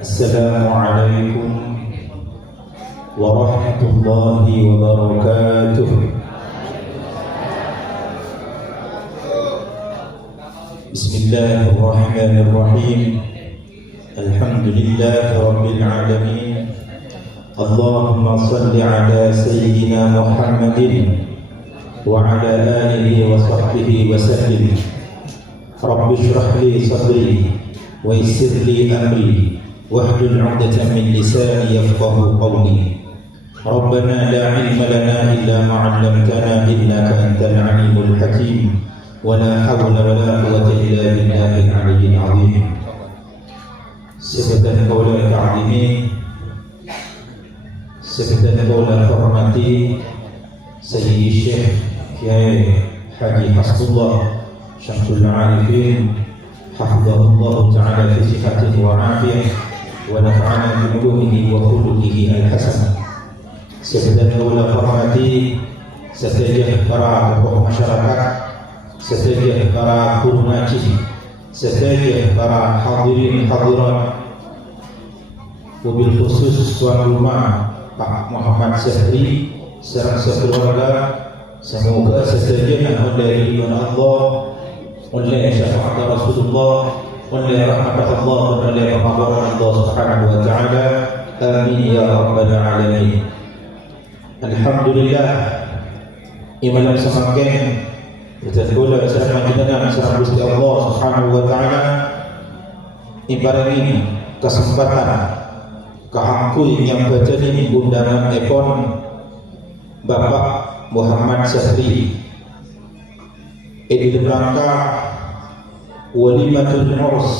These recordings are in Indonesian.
Assalamualaikum warahmatullahi wabarakatuh. Bismillahirrahmanirrahim. Alhamdulillahi rabbil alamin. Allahumma salli ala sayyidina Muhammadin wa ala alihi wa sahbihi wa sallim. Rabbi shrah li sadri wa yassir li amri wahlul 'uqdatam min lisani yafqahu qawli. Rabbana la 'ilma lana illa ma 'allamtana innaka antal 'alimul hakim. Wa la hawla wa la quwwata illa billahil 'aliyyil 'azim. Sekian qaula ta'zimi, sekian qaula hormati Sayyidi Syekh Kiai Haji Hasbullah Syamsul Arifin hafizahullah ta'ala fi sihhatihi wa afiyah wa nafa'ana bi ulumihi wa khuluqihi al-hasan. Sekian qaula hormati setiap para tokoh masyarakat, setiap para guru ngaji, setiap para hadirin hadirat, wabil khusus tuan rumah Pak Muhammad Syahri serta sekeluarga. Semoga sesajen dari Allah, oleh syafaat Rasulullah, oleh rahmat Allah, oleh rahmat Allah Subhanahu wa taala. Amin ya rabbal alamin. Alhamdulillah. Iman semakin kita kula sama jenengan sama Gusti Allah Subhanahu wa taala ibarat kesempatan keangkui yang baca ini undangan ekon Bapak Muhammad Syahri dalam rangka walimatul urs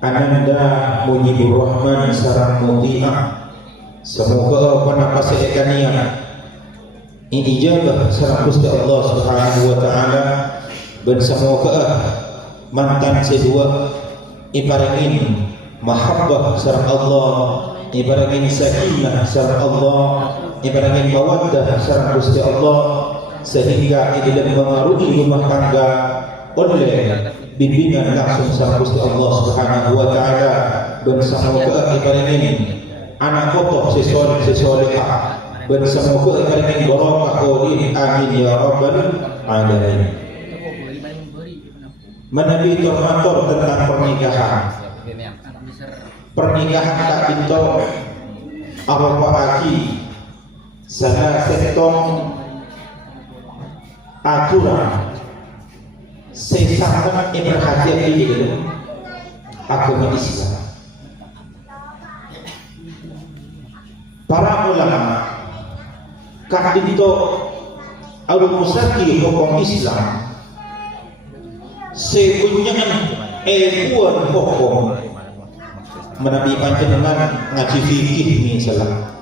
Ananda Mujibur Rahman sarang Muti'ah. Semoga panapase ekania ijabah sareng Gusti Allah Subhanahu wa taala dan semoga mantan sedua ibarangin mahabbah sareng Allah, ibarangin sakinah sareng Allah, ibarangin mawaddah sareng Gusti Allah, sehingga dalam mengaruhi rumah tangga oleh bimbingan langsung sareng Gusti Allah Subhanahu wa taala dan semoga ibarangin anak kotor sesolehah dan semoga ibaratnya barokah qawli amin ya rabbal alamin. Menabi termatur tentang pernikahan. Pernikahan tak pintu apa aki sana setong aturan sesangat perhatian di dalam agama Islam. Para ulama kadito al-musaki hukum Islam sekunyangan kuan hukum menabi panjenengan ngaji fikih misalnya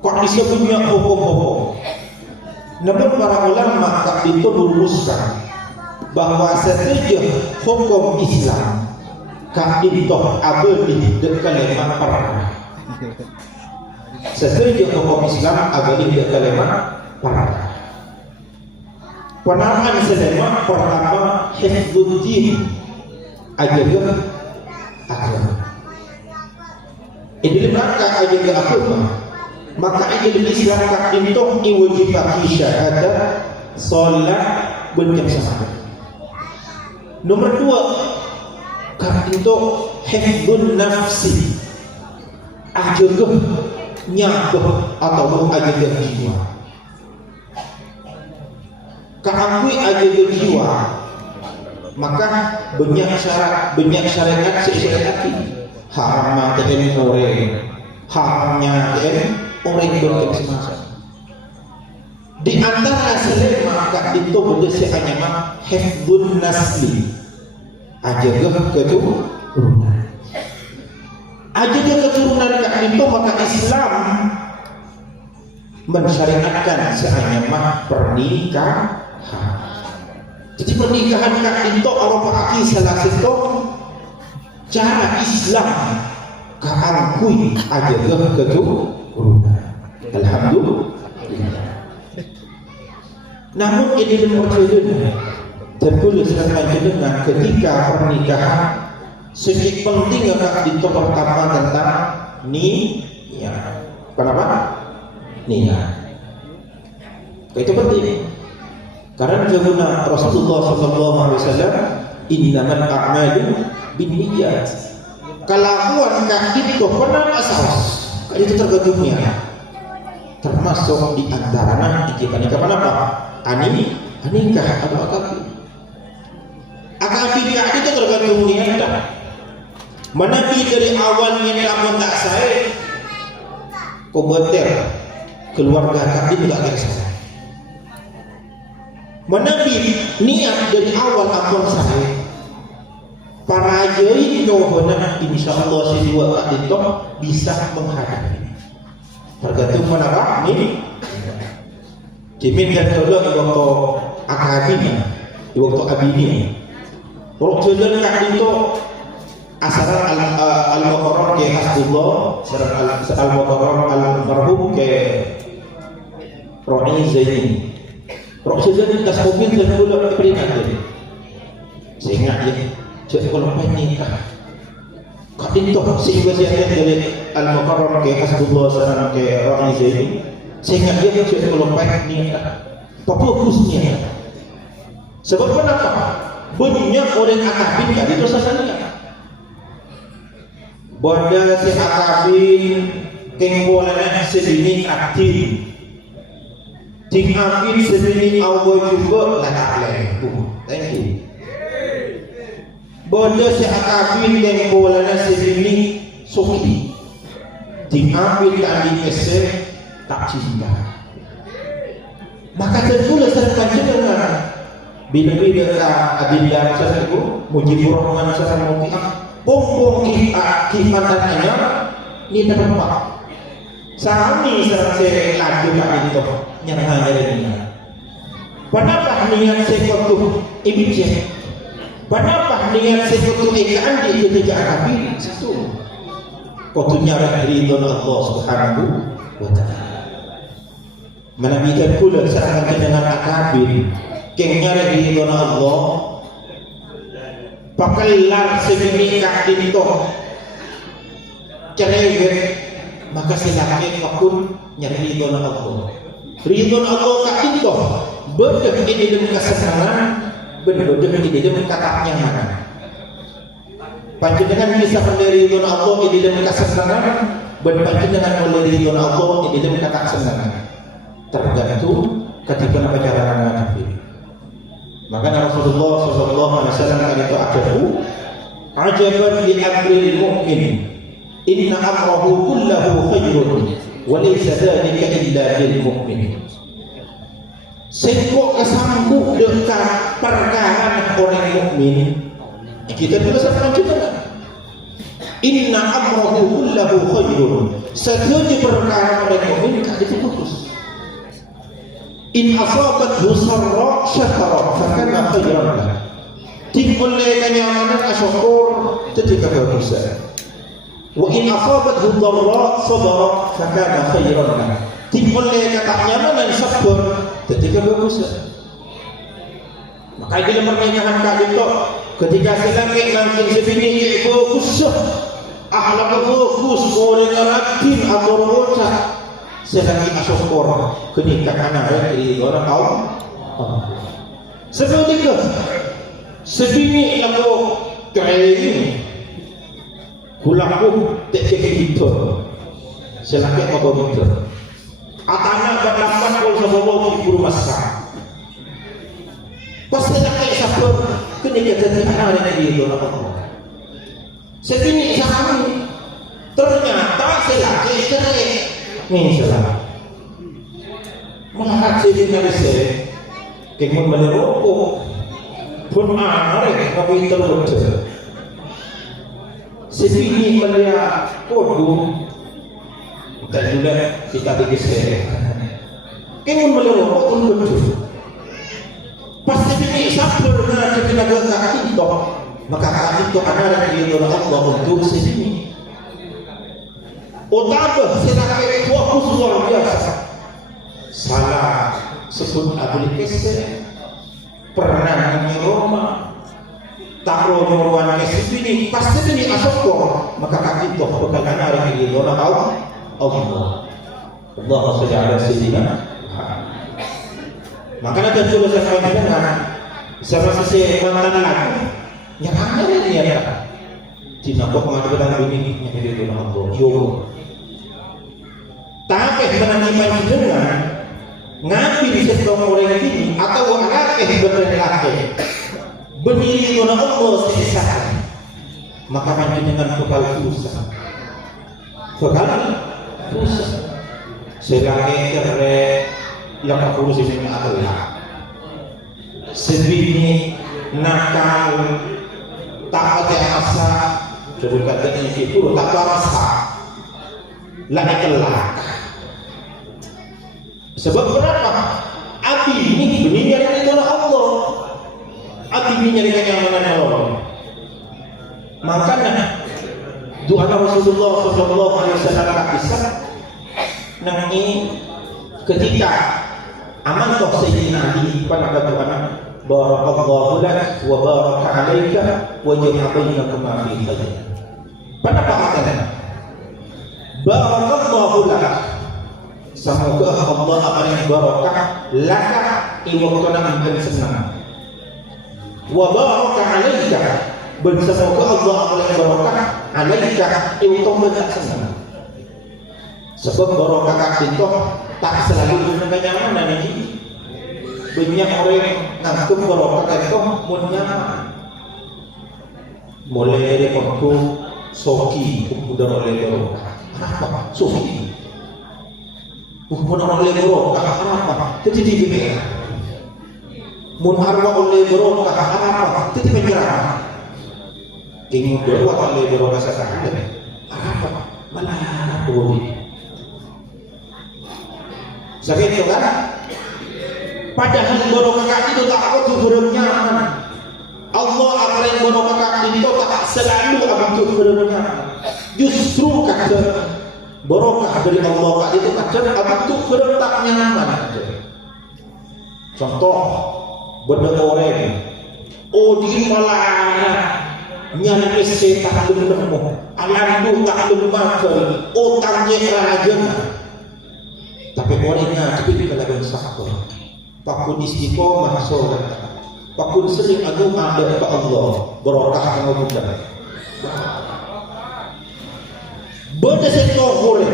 kok disebutnya hukum-hukum. Namun para ulama kadito merumuskan bahwa setiap hukum Islam kadito abadi kalimat perkara. Setiap hukum Islam abadi kalimat perkara. Penamaan selama pertama hifdzuddin ajaga agama. Ini maka ajaga agama. Maka dalam Islam kadintung iwajibaki syahadat, salat, berjamaah. Nomor 2 kadintung hifdzun nafsi. Ajaga nyabah atau ajaga jiwa. Keakui ajaga jiwa, maka banyak syarat, banyak syariat syariat haram makan orang, haramnya orang berkesempatan. Di antara selain maka itu berdasar hanya hifdzun nasli, ajaga keturunan. Ajaga keturunan itu maka Islam mensyariatkan seanyamah pernikahan. Jadi pernikahan itu apa salah satu cara Islam keangkui ajaga keturunan. Alhamdulillah. Namun ini percaya tertulis dengan ketika pernikahan Segi penting agak itu pertama tentang niat. Kenapa? Niat. Itu penting. Karena jawabna Rasulullah SAW, innamal a'malu binniyat. Kelakuan kaki itu benar asas. Itu tergantung niat. Termasuk di antaranya kita nikah apa? Anikah atau akad. Akad itu tergantung niat. Menabi dari awalnya kamu tak saya, kau beter keluarga kami tidak kisah. Menabi niat dari awal akun saya, para jai jawabannya insya Allah si dua itu bisa menghadapi. Tergantung mana ini. Jimin dan kalau di waktu akademi, di waktu abini, waktu jalan kaki itu asaran al-muqarrar ke Hasbullah, al-muqarrar al-marhum ke Ro'i Zaini. Ro'i Zaini das mobil dan pula peringatan. Sehingga dia jadi kalau nikah. Kadito sehingga siapa dari al-muqarrar ke Hasbullah saran ke Ro'i Zaini. Sehingga dia jadi kalau nikah. Fokusnya. Sebab kenapa? Banyak orang akabin kan itu sasanya. Benda si akabin kengbolanya sedini aktif ting akabin sedini Allah juga lah thank you. Benda si akabin kengbolanya sedini suki ting akabin tadi ese tak cinta. Maka tentulah serta dengan bila-bila adillah satu mujibur rahman satu mu'min Pompong kifatannya ini tempat. Sami serase lagi pak itu yang hanya ini. Kenapa niat sekutu ibijah? Kenapa niat sekutu ikan di ketika kami itu? Kotunya ridho Allah Subhanahu wa Ta'ala. Menabikan pula seakan dengan akabir, kengnya ridho Allah. Pakelar segini kaki itu cerewet maka silahkan akun nyari ridho Allah. Ridho Allah kaki itu berdek ini demi kesenangan, berdek ini demi kata nyaman. Panjenengan bisa menerima ridho Allah ini demi kesenangan, panjenengan menerima ridho Allah ini demi kata kesenangan. Tergantung ketika perjalanan kafir. Maka Rasulullah SAW itu ajaban li amril mu'min inna amrahu kullahu khairun wa laysa dhalika illa lil mu'min. Sengkok kesambung dekat perkara orang mukmin. Kita tulis apa juga? Inna amrahu kullahu khairun. Setiap perkara orang mukmin tak diputus. In asabathu sarra syakara fakana khairan lahu. Timbulnya kenyamanan asyukur ketika berusaha. Wa in asabathu dharra sabara fakana khairan lahu. Timbulnya kenyamanan sabar ketika berusaha. Maka dalam pernikahan kali itu ketika sedang nanti sebini fokus akhlak fokus orang Arabin atau bocah sedang asyukur kenikah anak dari orang kaum sebenarnya sebini aku kering hulaku tak cekik itu selangkah apa itu atana berdampak kalau sebelum ibu rumah sah pas selangkah sabar kenikah jadi anak dari orang kaum sebini sahami ternyata selangkah cerai ini salah. Malah jadi nasi, kemudian menerokok, pun aneh tapi terluka. Sebini melihat kodu, dan juga kita digeser. Kemudian menerokok pun lucu. Pasti ini sabar dengan kita kaki itu, maka kaki itu ada di dalam Allah untuk sebini. Utama sedangkan fokus luar biasa. Salah sebut aplikasi pernah di Roma takro nyuruhan kesini pasti ini asoko maka kaki toh bekal anak ini dona Allah Allahumma sholli ala sayyidina maka ada juga saya dengan sama sesi mantan lagi yang ada ini ya Cina kok mengatakan ini yang itu dona Allah yo tapi menanyakan dengan ngambil setong orang ini atau laki berlaki berdiri dona Allah sesat maka dengan bekal susah selagi kere yang aku urus ini adalah sebini nakal tak ada asa coba kata ini itu tak ada asa lagi kelak sebab berapa api ini benih dari dona Allah api ini dari yang mana Allah makanya doa Rasulullah sallallahu alaihi wasallam kisah nangi ketika aman toh sayyidina Ali pada doa barakallahu lak wa baraka alaika wa jama'a bainakum fi khair pada pakatan barakallahu lak semoga Allah akan barakah laka iwakana bin senang wa baraka alaika semoga Allah akan barakah alaika iwakana senang sebab barakah itu tak selalu dengan nyaman ini banyak orang nganggap barakah itu nyaman mulai dari waktu soki udah oleh barakah apa soki udah oleh barakah apa jadi gimana mun harwa oleh barakah apa jadi menyerah ingin berbuat oleh barakah sekarang apa malah boleh sakit itu kan padahal barokah itu tak aku nyaman Allah akan barokah itu tak selalu aku nyaman justru kata barokah dari Allah itu kadang aku tak nyaman contoh benda orang di malah nyari setan belum alandu tak belum makan utangnya kerajaan tapi orangnya tapi dia kalaban sahabat pakun istiqomah sholat pakun sering agung ada ke Allah barokah mengumpulkan benda sektor boleh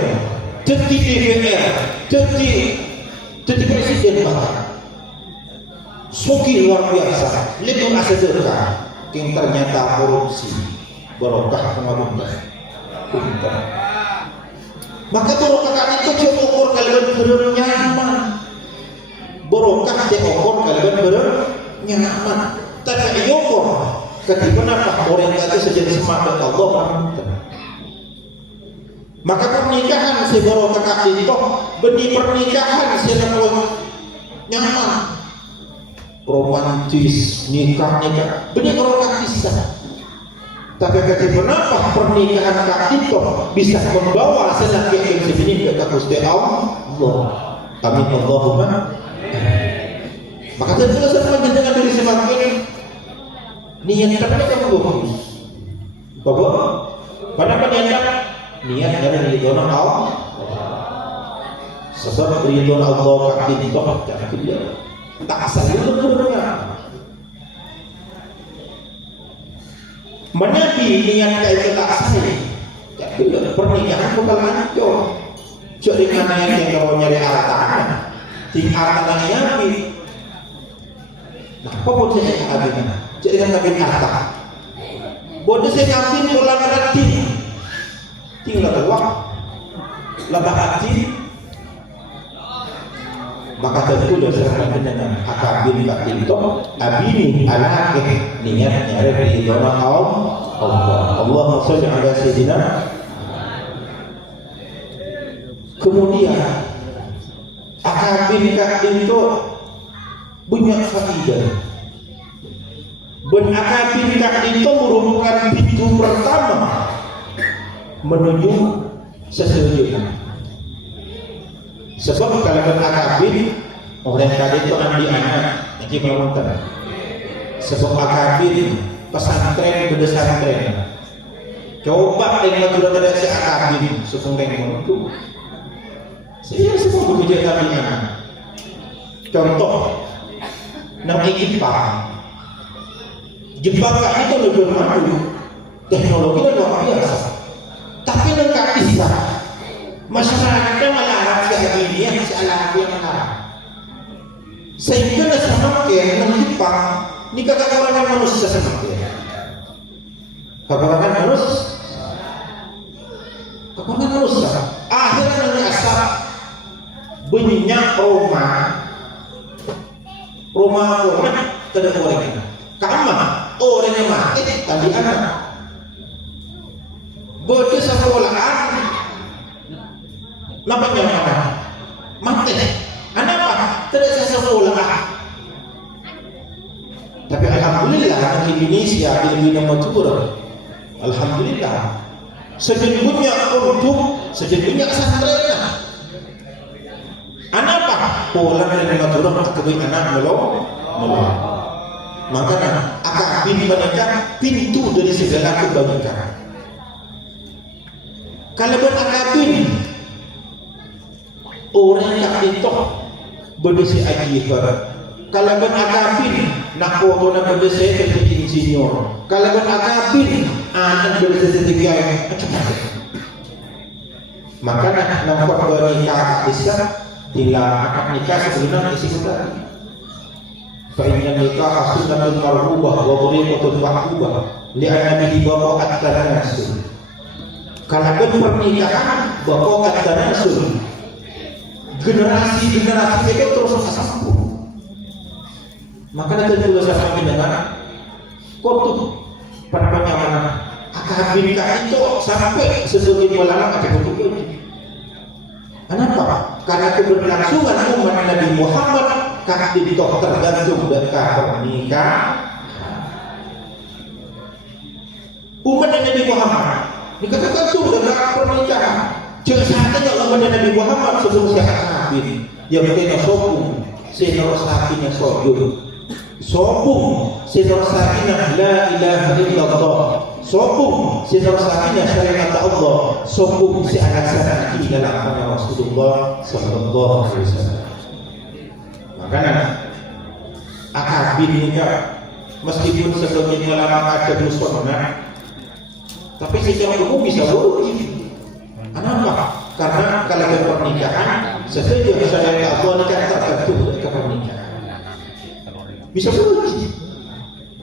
jadi DPR jadi presiden bahkan suki luar biasa lebih asedekah yang ternyata korupsi barokah mengumpulkan maka barokah itu diukur kalian bernyaman barokah diukur kalian bernyaman tapi diukur ketika apa orang itu sejak semangat Allah maka pernikahan si barokah itu benih pernikahan si nyaman romantis nikah benih barokah bisa tapi kenapa pernikahan itu bisa membawa selaki yang sebenarnya ke Gusti Allah amin Allahumma maka terus dengan diri semakin niat tapi kamu bagus bahwa pada niat dari ridho Allah sebab ridho Allah itu tak asal benar menabi niat kayak tak asli pernikahan bukan lanjut jadi mana yang kalau nyari harta di harta yang nyabi nah apa boleh saya ngambil jadi kan ngambil harta boleh saya ngambil pulang hati tinggal uang lebah hati maka tentu dasarkan dengan akabir itu abini anak niatnya dari doa Allah Allahumma sholli ala sayyidina kemudian akabir itu punya faidah dan akabir itu merupakan pintu pertama menuju sesuatu sebab kalau akabir orang tadi itu anak-anak nanti melontar sebab akabir pesantren berdesantren. Coba yang sudah ada si akabin sesuai itu. Saya semua bekerja tabi'an. Contoh, nama Jepang. Jepang itu lebih maju, teknologi dan luar biasa. Tapi nggak bisa. Masyarakatnya malah si ini si Arabi yang melarang. Sehingga semakin Jepang ini kekaguran manusia semakin. Kekaguran manusia. Kekaguran manusia. Akhirnya asal bunyinya rumah tidak boleh. Kamar orang yang mati tadi anak bodi sekolahan namanya mana mati anak apa tidak sekolah. Tapi alhamdulillah di Indonesia di Matur alhamdulillah sejujurnya pesantren anak apa pola dari Matur kebetulan anak belum. Maka akabin mereka pintu dari segala kebaikan. Kalau berakabin orang yang itu berdesi aji ber. Kalau berakabin nak foto nak berdesi seperti insinyur. Kalau berakabin anak berdesi tiga maka nampak bernikah Islam tidak akad nikah sebenarnya isi kita. Fa'inna nikah sunnatun marhubah wa tariqatun mahbubah li'anna bihi baqa'at tanasul. Kalau pernikahan baqa'at tanasul, generasi itu terus sambung. Maka nanti juga saya mendengar kutub perpanjangan akad nikah itu sampai sesuatu malam ada kutub ini. Kenapa? Karena keberlangsungan umat Nabi Muhammad kakak ditoh tergantung dari pernikahan. Umat Nabi Muhammad tergantung dari pernikahan. Jangan saatnya umat Nabi Muhammad sebelum sahabat yang kena sopung, senor sakinya sojud, sopung senor sakinya la ilaha illallah, sopung senor sakinya syariat Allah, sopung si anak sanaki dalam nama Rasulullah sallallahu alaihi wasallam. Makanya akabin nikah meskipun sebelumnya ulama ada muslimah, tapi secara umum bisa boleh. Kenapa? Karena kalau pernikahan sesuai dengan syariat Allah nikah tergantung dari pernikahan. Bisa boleh.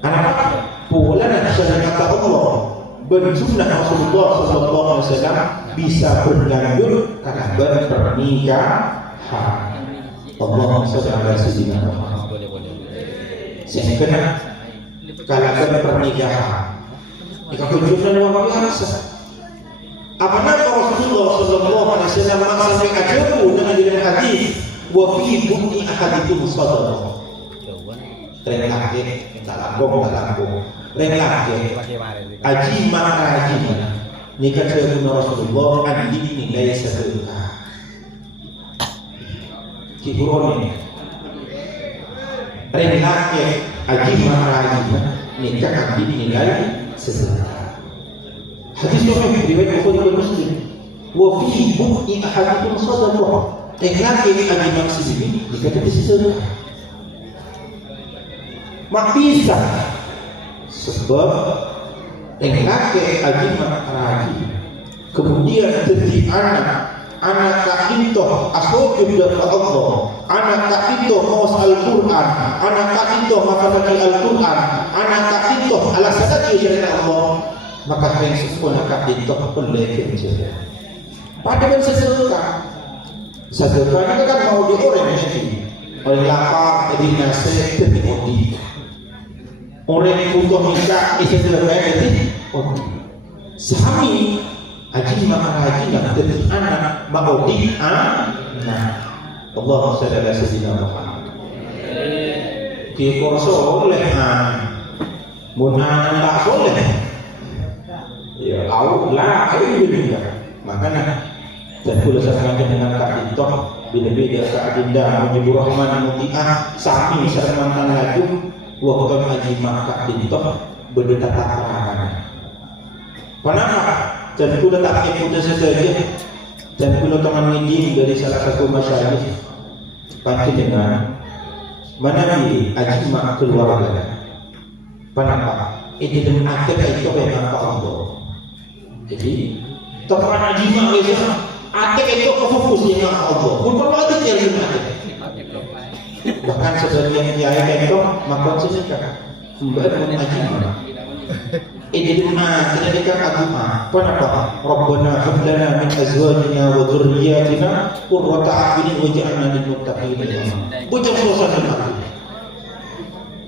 Kenapa? Pola dan syariat Allah bersunnah Rasulullah sallallahu alaihi wasallam bisa berlanjut karena pernikahan. Allahumma shalli ala sayyidina Muhammad. Sehingga kalau pernikahan nikah kunjungan luar biasa. Apalagi Rasulullah sallallahu alaihi wasallam sampai ajabu dengan hadis wa fi bukti ahadikum sadaqah. Relake talambung relake aji mana nikah dengan Rasulullah andi nilai sedekah. Kiburone relake aji mana nikah andi nilai sedekah. Hadis sahih riwayat Bukhari dan Muslim. Wa fi bu'i ahadikum sadaqah. Laki ada maksud ini dikata sedekah. Mak bisa sebab laki aji raji kemudian jadi anak tak itu asal dari Allah, anak tak itu mawas Al-Quran, anak tak itu mafadati Al-Quran, anak tak itu alasannya syariat Allah. Maka yang sesuatu nak ditok boleh kerja. Padahal sedekah itu kan mau di orang ini, orang lapar jadi nasi jadi odi. Orang butuh nikah isi sedekah jadi odi. Sami haji maka haji nak jadi anak mau odi anak. Allahumma shalli ala sayyidina Muhammad. Kita soleh munan tak soleh. Ya, Allah ini juga. Makanya dan pula sekarang dengan kak itu bila-bila kak Dinda menyebut Rahman Muti'ah Sami Sarmantan Laju Waktu haji maka itu berdeta takaran. Kenapa? Dan kula tak putus saja. Dan kula teman ini dari salah satu masyarakat panjenengan menawi ajma keluarga. Kenapa? Itu dengan akhir itu memang Allah. Jadi teman ajma itu akhir itu fokus dengan Allah. Bukan lagi yang bahkan sebagian kiai itu makan sesuka membuat ajma. Itu dengan ketika agama. Kenapa? Rabbana hab lana min azwajina wa dhurriyyatina qurrata a'yunin waj'alna lil muttaqina imama. Bocah suasana.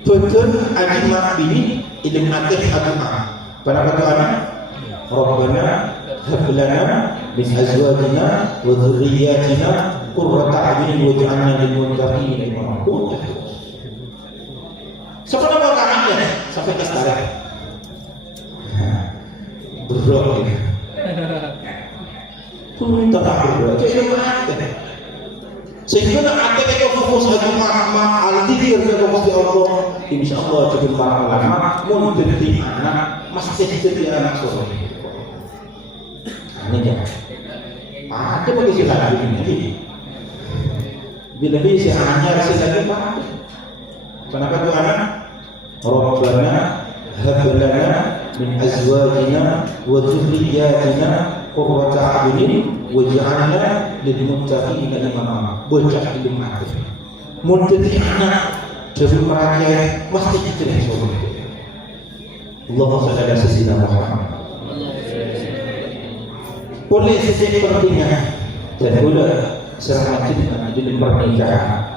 Betul agama ini ilmu akhir agama. Kenapa doa? Rabbana hab lana min azwajina wa dhurriyyatina qurrata a'yunin waj'alna lil muttaqina imama. Sekarang mau kami sampai ke sekarang. Berdoa ya. Minta berdoa. Sehingga nak ada kita fokus agama al-dikir kita fokus di Allah. Insya Allah jadi para ulama mau jadi anak masih jadi anak soleh. Ini dia. Ada bagi siapa ini? Bila bisa hanya silakan pak. Kenapa tu anak? Rabbana hab lana min azwajina wa dhurriyyatina qurrata a'yunin waj'alna lil muttaqina imama. Bocah ilmu akhir mun jadi anak jadi mereka mesti diterima surga. Allahumma shalli ala sayyidina Muhammad. Boleh sejak pentingnya dan pula selamat di pernikahan.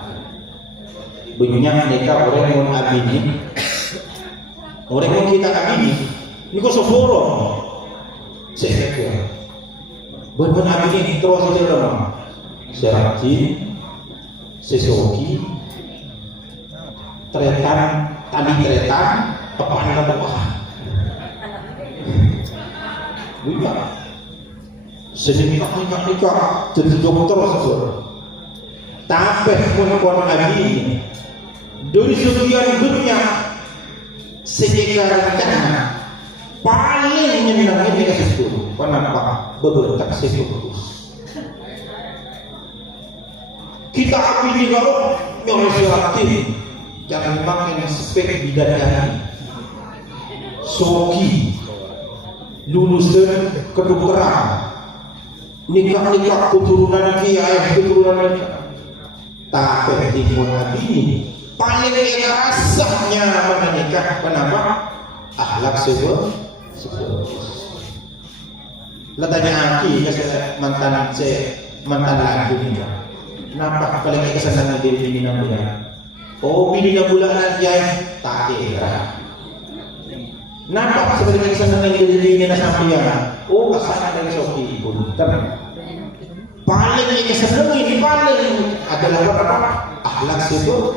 Banyak nikah orang yang abini, orang yang kita abini. Ini kok soforo, saya kira. Buat abini terus saja orang. Serati, sesoki, tretan, tali tretan, pepan pepan. Bukan. Sedikit nikah jadi dokter saja. Tapi pun abini dari sekian dunia sekitar tanah. Paling menyenangkan di kasih itu. Kenapa? Bertak sekolah. Kita ambil kalau nyorosiratin jangan makin spek bidadari, soki, lulusan kedokteran, nikah keturunan kiai keturunan. Tapi di ini paling rasanya menikah. Kenapa? Akhlak sebuah. Latanya aki mantan lagi ini. Nampak paling kesenangan di bini bulan. Oh bini bulan ya tak kira. Nampak sebagai kesenangan di bini sampai oh kesenangan dari soki pun. Paling kesenangan ini paling adalah apa? Akhlak sebuah.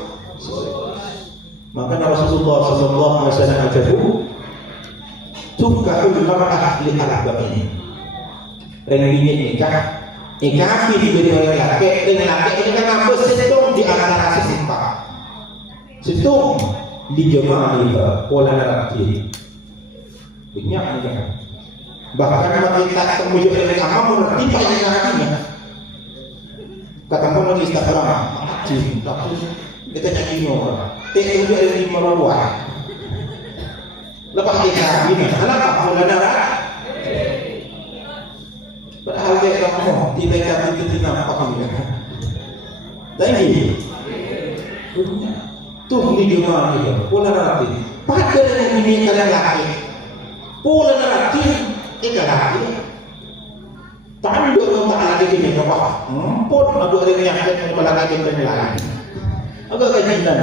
Maka Rasulullah sallallahu alaihi wasallam berkata, "Tukahul mar'ah li arba'in." Ini nikah diberi oleh laki, dan laki ini kan apa situng di antara sifat. Situng di jemaah liba pola nanti. Banyak kan. Bahkan kita kemudian oleh agama mengerti banyak nantinya. Katakan lagi Instagram, tapi kita jadi orang. Tidak ada di merawat. Lepas kita ini, kenapa pola nanti? Padahal dia kamu tidak nampak kamu. Tapi tuh di jemaah itu pola nanti. Pada yang ini kalian laki, pola nanti ikan laki. Tanda orang tak lagi ini apa? Pun ada orang yang kepala lagi lagi. Agak kajian.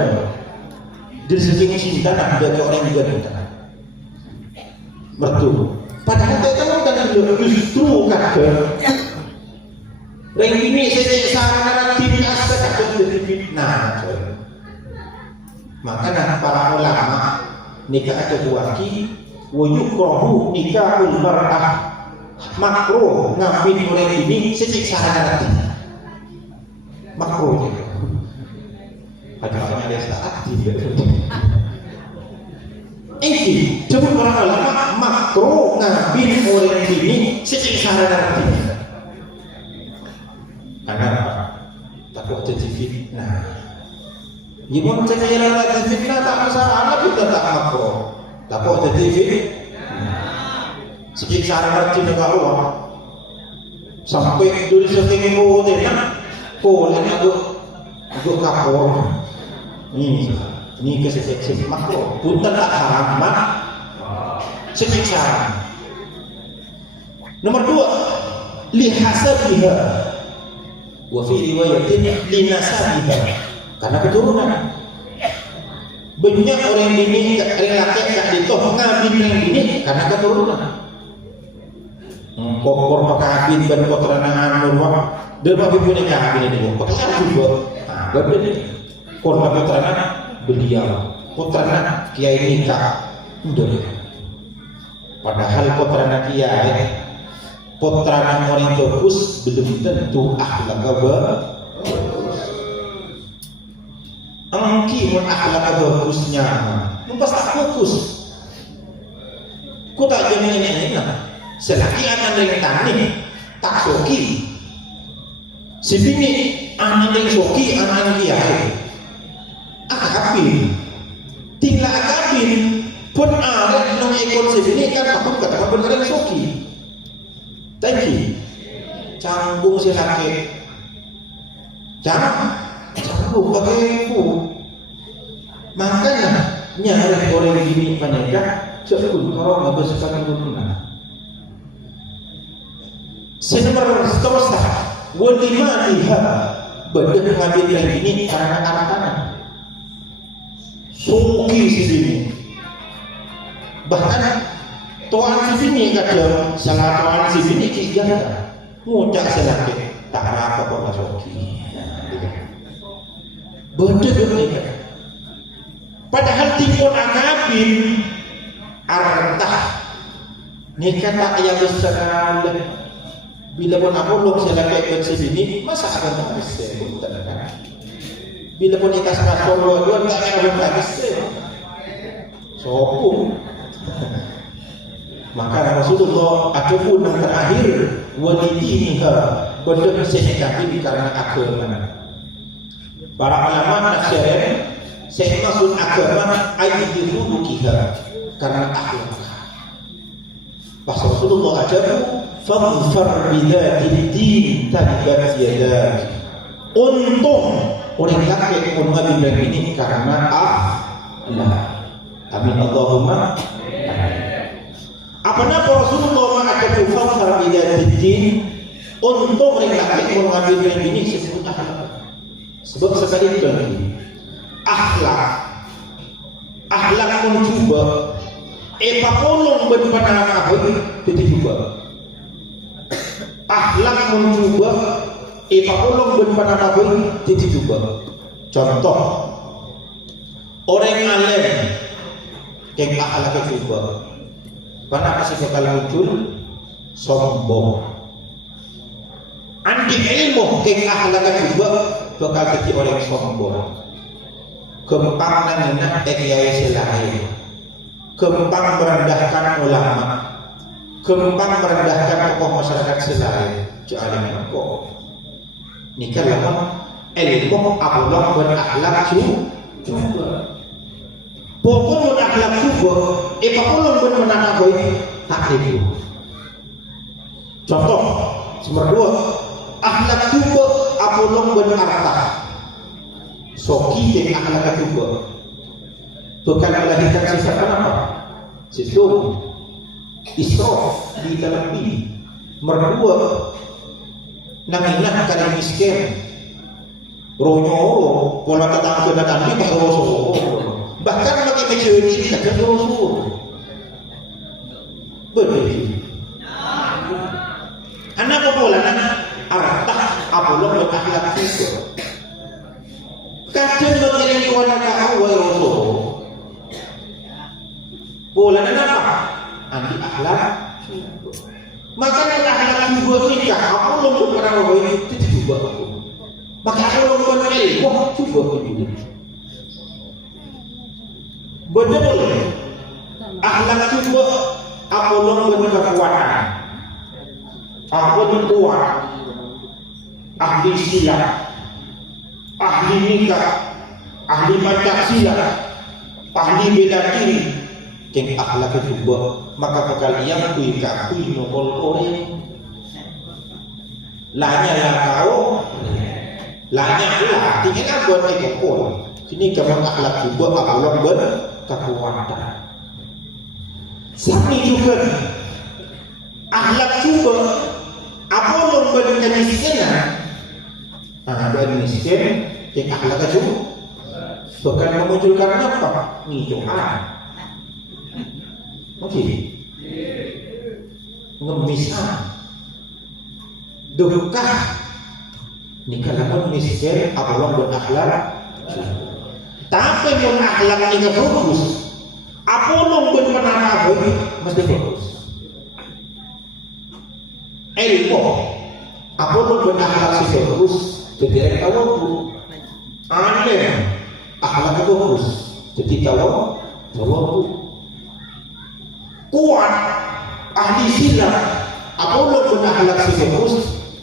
Dari segi cinta nak ada orang juga cinta. Mertu. Padahal kita kan justru kata yang ini saya saran tidak asal jadi fitnah. Maka para ulama nikah keduaki wayukrahu nikahul mar'ah makruh ngambil orang ini sejak saran makruh. Ada saat tidak. Ini coba para ulama makro ngambil orang ini secara nanti. Karena apa? Takut jadi fitnah. Imun cekaya jadi fitnah tak masalah, kita tak makro. Takut jadi fitnah. Secara nanti negara Allah sampai dulu setengah bulan, bulan aku kapor. Ini keseksik makro, punten tak haram mak seksik. Nomor 2, lihasabiha wa fi riwayatin linasabiha, karena keturunan. Banyak orang ini laki tak ditoh ngambil yang ini karena keturunan. Kokor pakabin dan kotoranan nurwah dan pakai punya kabin ini kotoran juga. Berbeda. Korban kotoranan beliau putrana kiai nikah udah. Padahal putrana kiai putrana orang bagus belum tentu akhlak bagus. Angki mun akhlak bagusnya pas tak fokus ku tak jamin ini selagi anak dari tani tak soki si bini anak dari soki anak kiai akabin tinggal akabin pun ada nang ekor sebini kan aku kata benar yang soki thank canggung si laki canggung pakai ku makanya nyari orang gini panjang sebelum kalau nggak bersepakat benar senomor seterusnya walima liha benar mengambil yang ini karena anak-anak soki sini, bahkan tuan sini kadang salah tuan sini kian muncak selaki tak apa kau soki, betul. Padahal timbul akabin artah nikah tak yang besar. Bila pun aku belum selaki sini masa akan tak besar? Bila pun nikah sama solo dua tak akan habis. Sopung. Maka Rasulullah ataupun yang terakhir walidiniha benda sehingga karena agama. Para ulama nasihat saya maksud agama ayyidurukiha karena akhlak. Pas Rasulullah ajabu fadfar bidzatid din tabat yadak. Untung orang laki mengambil ini karena Allah. Amin Allahumma. Apa nama Rasulullah mengatakan fadfar bidzatid din? Untung orang laki mengambil ini sebut akhlak. Sebab sekali itu akhlak mencoba polong berpandangan apa itu juga akhlak mencoba polong berpandangan apa itu juga. Contoh orang alim yang akhlak juga karena kasih bakal muncul sombong anti ilmu yang akhlak juga bakal jadi orang sombong. Kempang nangina kiai selain, kempang merendahkan ulama, kempang merendahkan tokoh masyarakat selain. Jangan kok nikah lama ilmu Allah berakhlak juga. Pokok berakhlak juga, pokok berenang boy tak itu. Contoh nomor 2, akhlak juga Allah berakhlak. Soki yang akhlak juga bukan melahirkan sifat apa? Situ israf di dalam diri. Mertua nanginah kali miskin ronyo pola tetangga dan di roso bahkan bagi mencuri akan roso berbeda. Anak pola anak artah apolog akhlak juga. Kadang mengiring kepada kawal Rasul. Boleh apa? Anti akhlak. Maka akhlak juga nikah. Aku belum pernah ngomong itu juga aku. Maka aku belum pernah ilmu juga begini. Betul boleh. akhlak juga apolong berkekuatan, apolong kuat, ahli silat, ahli nikah, ahli pancasila, ahli bela diri, keng akhlak juga maka kalian kui nopol orang lanya lah kau lanya lah tinggal buat ekor sini kamu akhlak juga apolong berkekuatan. Sami juga akhlak juga apolong berkemiskinan. Dan miskin yang akhlak juga bukan memunculkan apa? Ngidoan. Oke. Ngemisan. Dukah. Ini kalau miskin apolong berakhlak. Tapi yang akhlak ini fokus. Apolong berpenara mesti fokus. Ilmu apolong berakhlak si fokus. Jadi tahu aneh akhlak fokus. Jadi tahu kuat ahli silat apolong berakhlak si fokus.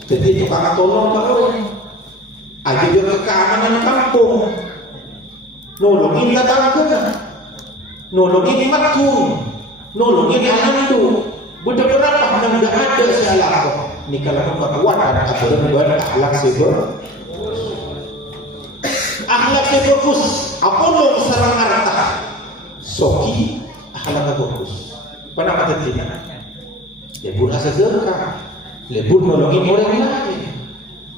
Jadi tukang tolong orang. Aja dia keamanan kampung. Nolongin tetangga, nolongin matung, nolongin anak tu. Beberapa yang dah ada salah kok. Ni kalau kekuatan apalagi buat akhlak sebab akhlak fokus. Apa lo serang harta? Soki akhlak fokus. Pernah kata tidak? Lebur asa sedekah, lebur nolongin orang lain.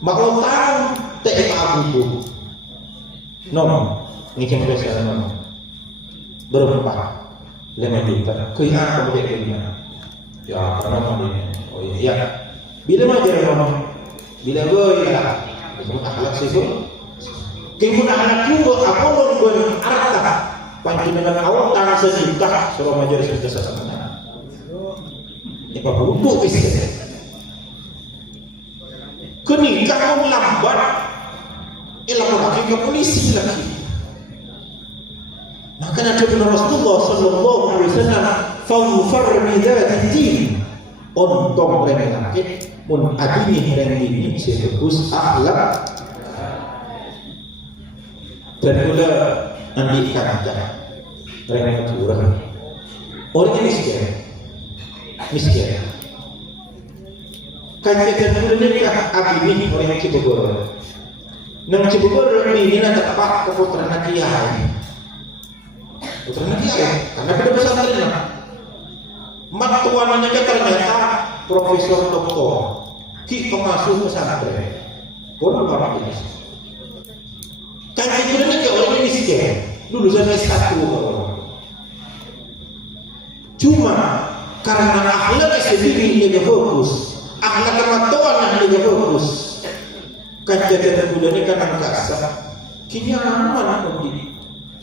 Maklo tahu tak abu. Nom. Ini cuma biasa nama berapa 5 juta kaya apa begini ya karena ini oh iya bila majar nama bila gue ya akhlak sih kemudian anak juga apa lo berarti pancingan awak tangan sejuta suruh majar sejuta sesama ini apa butuh istri kenikah lambat lapor lagi ke polisi lagi. Maka Nabi Rasulullah sallallahu alaihi wasallam fawfar bidzati din untung renakit mun adini renini sebagus akhlak dan pula andi kata renakit orang miskin kan kita menikah abini orang Cibogor nang Cibogor ini nak tepat keputranan kiai putranya kiai karena beda pesantren mat tuannya ternyata profesor doktor ki pengasuh pesantren bodoh banget ini kan itu ke orang miskin lulusan S1 cuma karena akhlak sendiri dia fokus akhlak kematuan dia fokus kan jadi bulan ini kan angkasa kini aman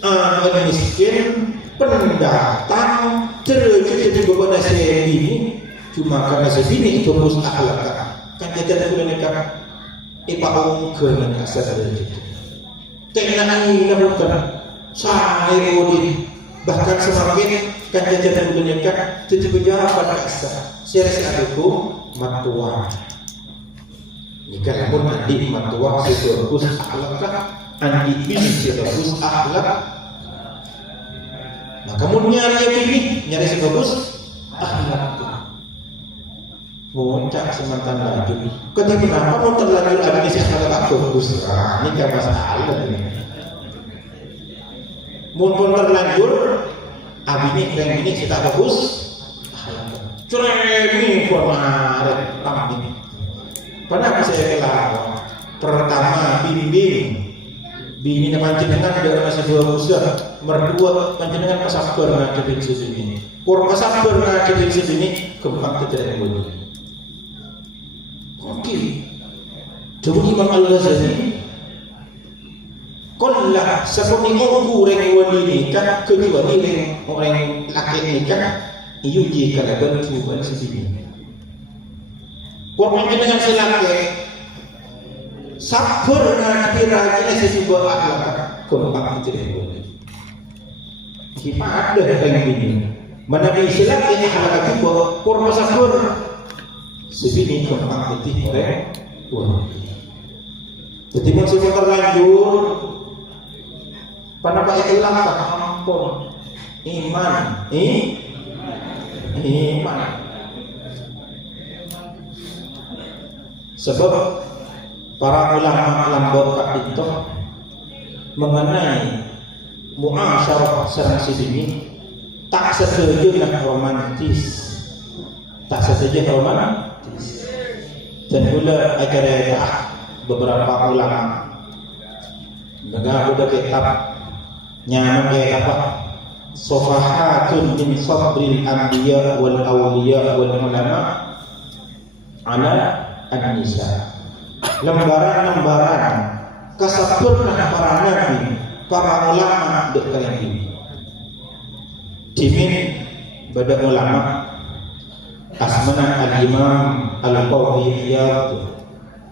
orang miskin pendatang terjadi beberapa saya ini cuma karena segini itu harus akhlak kan jadi bulan ini kan ipang kena asal terjadi tenang ini bukan saya bodin bahkan semakin kan jadi bulan ini kan jadi pejabat asal saya rasa hukum matuan ini kan pun andi matuan itu harus akhlak andi ini harus akhlak. Nah, kamu nyari sebagus akhlak. Muncak semantan lagi. Kenapa mau terlanjur ada di akhlak tak bagus? Ini kan masalah ini. Mumpun terlanjur, abini yang ini kita bagus. Ceremi kemarin tampil. Pernah saya kelar. Pertama bimbing. Bini panjenengan dari masih dua musuh mertua panjenengan pasabar ngadepin sini kurang pasabar ngadepin sini kembang tidak boleh oke coba Imam Al-Ghazali kollah seperti orang wali nikah kedua ini orang laki nikah iyo jika ada tujuan sini kurang panjenengan selaki sabar ngaji rajin sesuatu akhlak kembang tidak boleh. Kita ada yang ini Mana di Islam ini halaga juga kurma sakur sebini kembang putih wah. Jadi masih terlanjur pada pak itu langkah ampun iman iman sebab para ulama lambok kak itu mengenai muasyarah serang sini tak setuju dengan romantis, tak setuju romantis, dan pula akhirnya beberapa ulama negara udah kitab nyaman kayak apa sofahatun min sabril anbiya wal awliya wal ulama ala an-nisa, lembaran-lembaran kesabaran para nabi para ulama dekat ini dimin pada ulama asmana al-imam al-Qawmi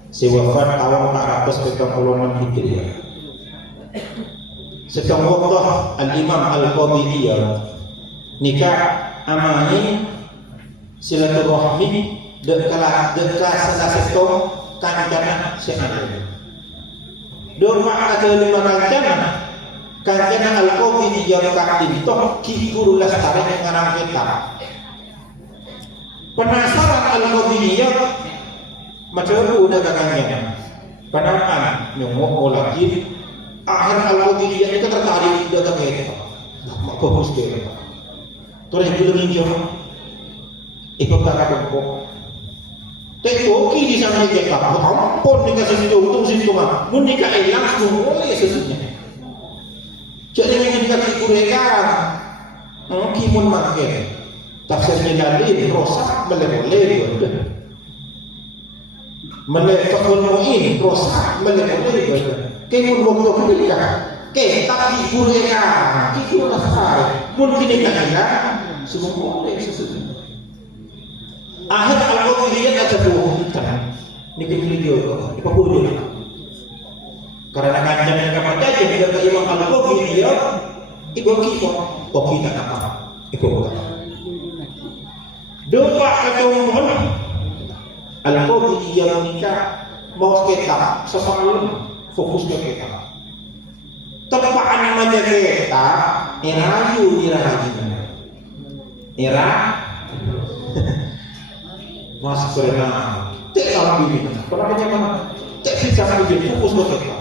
sewafat tahun 476 Hijriah. Sedang waktu al-imam al-Qawmi nikah amani silaturahmi dekat sedaseto kancana seana doa ada 5 kancana al-Qawmi kaktin toh kikuru lestari ngarang kitab penasaran al-Qawmi macam itu udah kakaknya penampan nyomok lagi akhir al-Qawmi itu tertarik udah kakaknya mak bagus dia terus belum hijau ikut kakak bengkok tekoki di sana kita ampun dikasih situ untung situ mah mun nikah langsung boleh sesunya jadi yang dikasih kurekan kimun makin tafsirnya dalil rosak boleh udah melefakul mu'in rosak boleh kimun waktu kurekan tapi kurekan kimun nasar mungkin nikah semua boleh sesunya akhir al-Qawmi ada dua hitam nikah video dipapun karena kanjeng yang kepada jadi dari imam al-Qawmi ibu kita kopi tak apa ibu doa ketemuan al-Qawmi nikah mau kita semalam fokus ke kita tepaan namanya kita irayu ira masuk berenang, tak kalau begini, kalau macam tak bisa menjadi fokus ke kita.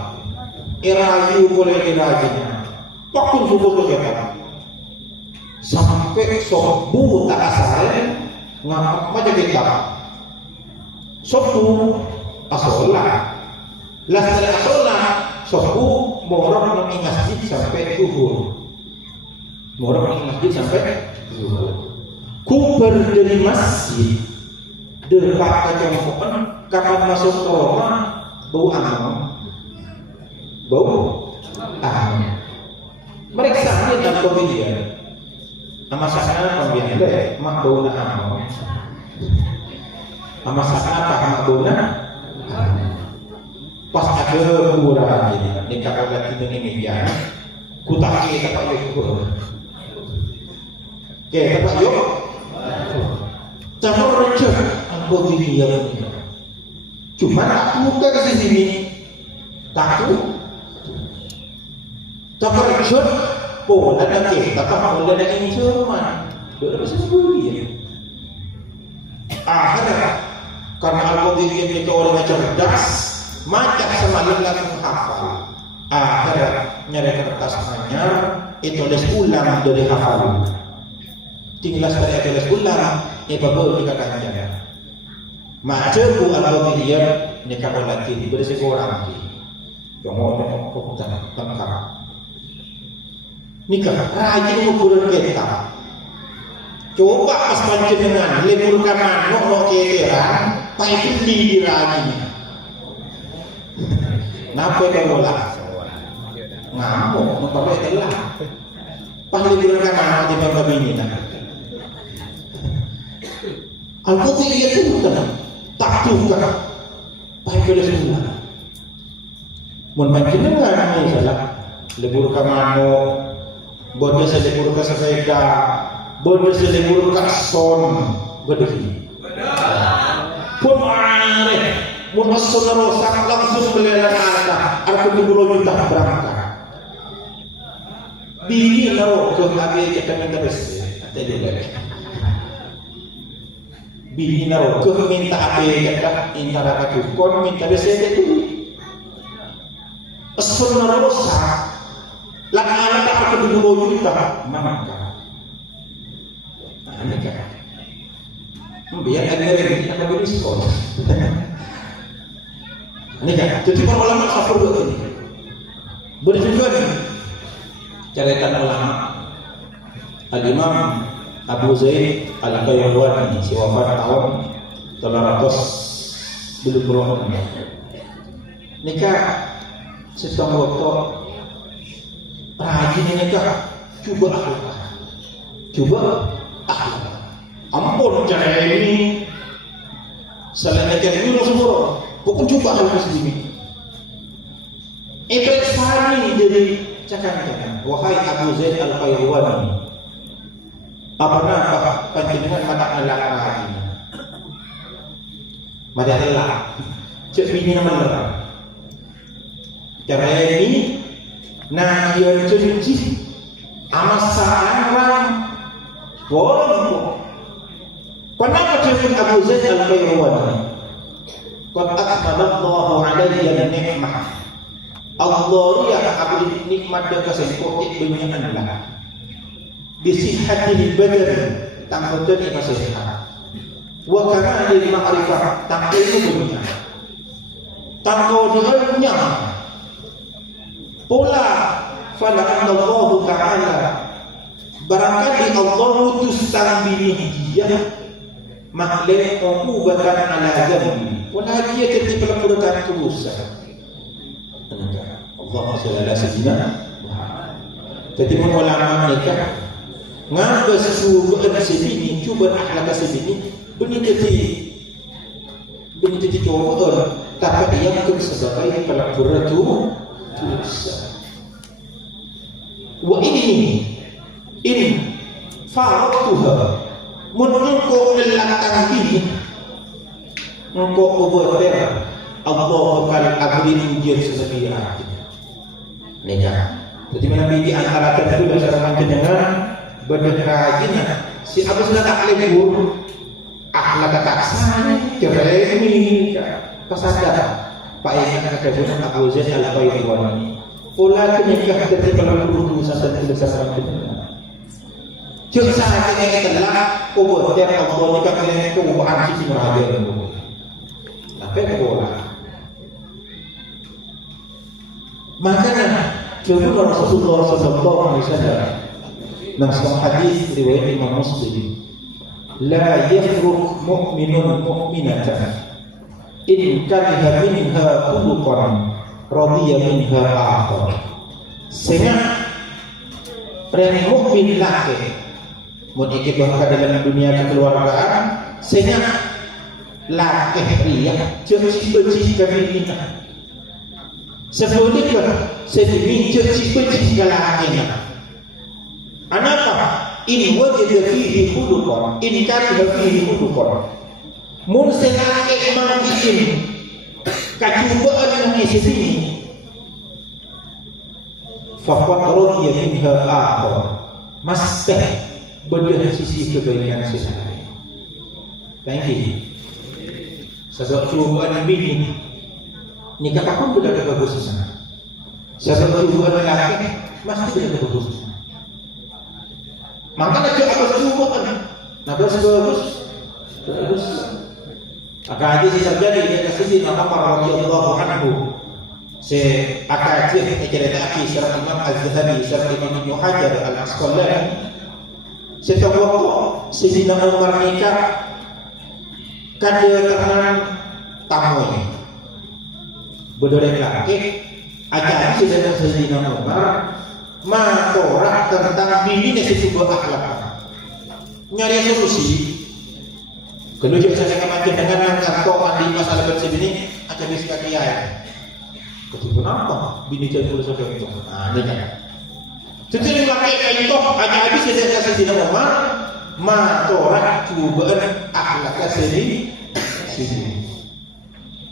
Irayu boleh dirajinya, pakun fokus ke kita. Sampai sobu tak asal, ngapa macam kita. Sobu asolah, lastri asolah, sobu morong di masjid sampai zuhur, morong di masjid sampai zuhur. Kuber dari masjid. Dekat kecampuan kapan masuk ke rumah bau aham mereka ini dan kemudian nama sana pembiayaan deh mak bau aham nama sana mak bau pas ada kurang ini nikah lagi dengan ini ya kutaki tempat yuk tempat yuk campur receh Qawmi cuma aku ke sini takut terkejut pun ada kita tak boleh ada incuman berapa sebuli akhirnya karena Al-Qawmi itu orang cerdas macam semalam langsung hafal akhirnya nyari kertas anyar itu les ulang dari hafal tinggal dari les ulang baru dikatakan Ma'ajabu al-Qawmi nikah lagi bersih orang lagi yang mau tengkar nikah rajin ukuran kita coba pas panjenengan libur kanan mau keteran pai di rajin napa kalau lah ngamuk memperbaik telah pas libur kanan di bangga bini Al-Qawmi itu tak juga baik oleh semua mun panjenengan misalnya libur ke mano bodoh saya libur ke sepeda Bodoh selebur kakson berdiri. Pun areh, mun asal rosak langsung belelang arah. Arah kedua juta berangkat. Bini naro ke abe kita minta besi. Tadi lagi. Bini naro ke minta abe kita intara katu. Kon minta besi tadi. Asal rosak. Lakana tak kedua juta mangka. Ini kan, biar ada lagi kita beri skor. Ini kan, jadi para ulama kafir dua ini. Berjumpa catatan ulama. Al-Imam Abu Zaid Al-Qayrawani si wafat tahun 300 belum berapa. Nikah setengah waktu rajin nikah coba ampun cara ini selain itu semua bukan coba hal muslimin efek fani dari cakap-cakap wahai Abu Zaid Al-Qayrawani apa panjenengan mata Allah ini mata Allah cek bini nama cara ini nah yang cuci amas sarang boleh. Kenapa cerita Abu Zaid Al-Qayrawani? Qad akmalallahu alayya ni'mah. Allah yang aku nikmat dan kasih kotik dunia Allah. Bisihhatil badan tanpa tadi masih sehat. Wa kamalil ma'rifah tanpa ilmunya. Tanpa dengannya. Pula fala'anallahu ta'ala barangkali Allah utus sang dia makhluk uqubatan ala zambi wala dia ketika perbuatan dosa. Allahumma shalli ala sayyidina Muhammad. Jadi ulama mereka ngapa sesuatu sebini cuba akhlak sebini benih coba tapi yang sebagai perbuatan dosa. Wa ini faratuha menengko melakang ini engkau berter Allah akan agri dia sebagai hati nega. Jadi Nabi di antara kedua dasar dengan berderajin si Abu sudah tak lebur akhlak taksana keremi kesadaran Pak yang ada pun Abu Zaid Al-Qayrawani pola kenikah ketika lalu sahaja berdasarkan dengan jika saya telah kubur dan Allah nikah dengan kuburan sisi berhadir tapi kuburan makanya kemudian Rasulullah SAW dalam sebuah hadis riwayat Imam Muslim la yafruq mu'minun mu'minatan in kariha minha khuluqan radiya minha akhar. Sehingga orang mukmin laki mungkin bahkan dalam dunia kekeluargaan sehingga laki pria benci kebinikan sebaliknya sedemi benci kelakinya. Anapa in wajada fihi khuluqan in kariha fihi khuluqan mun senake mangkin kacubaan yang sini faqad radiya minha akhar masih bedah sisi kebaikan sebenarnya. Thank you. Sesuatu cubaan bini nikah pun sudah ada kehususan. Sesuatu cubaan laki mesti ada kehususan. Maka ada cubaan. Nah bagus. Akan hadis terjadi di sisi Imam radhiyallahu anhu. Se akan cerita kisah Imam Az-Zahabi serta Imam Ibnu Hajar Al-Asqalani. Setiap waktu Sayyidina Umar nikah kan dia terkenal tamu berdorek laki aja Sayyidina Umar matorah tentang bini sesuatu akhlak nyari solusi kalau juga saya macam dengan kantor di masalah bersih ini aja bisa kiai kecuali apa bini jadi sesuatu itu ini kan. Jadi laki itu aja habis dia kasih tidak Umar matorak cubaan akhlak sini.